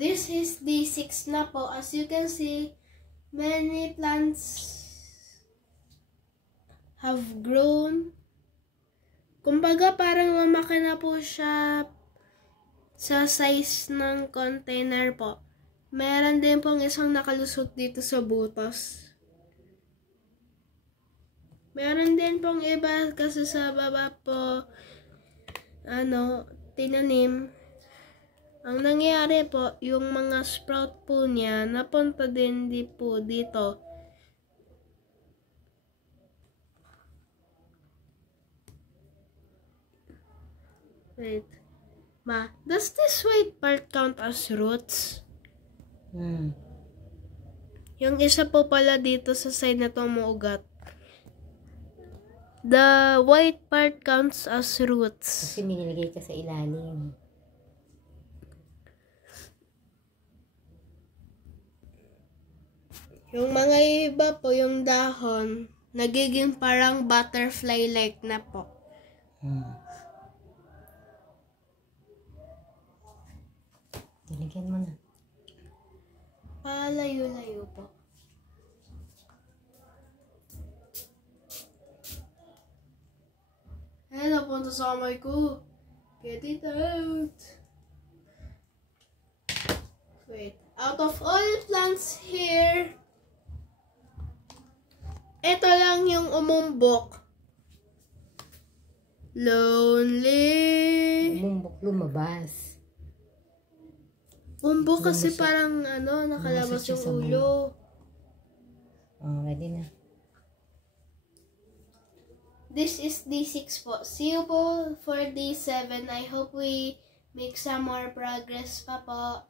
This is D6 na po. As you can see, many plants have grown. Kumbaga parang lumaki na po siya sa size ng container po. Meron din pong isang nakalusot dito sa butas. Meron din pong iba kasi sa baba po, tinanim. Ang nangyari po, yung mga sprout po niya, napunta din po dito. Wait. Ma, does this white part count as roots? Yung isa po pala dito sa side na to muugat. The white part counts as roots. Kasi minilagay ka sa ilalim. Yung mga iba po, yung dahon, nagiging parang butterfly-like na po. Nilagyan mo na. Palayo-layo po. Eh, napunta sa kamay ko. Get it out. Wait. Out of all plants here, ito lang yung umumbok. Lonely. Umumbok lumabas. Umbok kasi parang nakalabas yung ulo. Ready na. This is D6 po. See you po for D7. I hope we make some more progress pa po.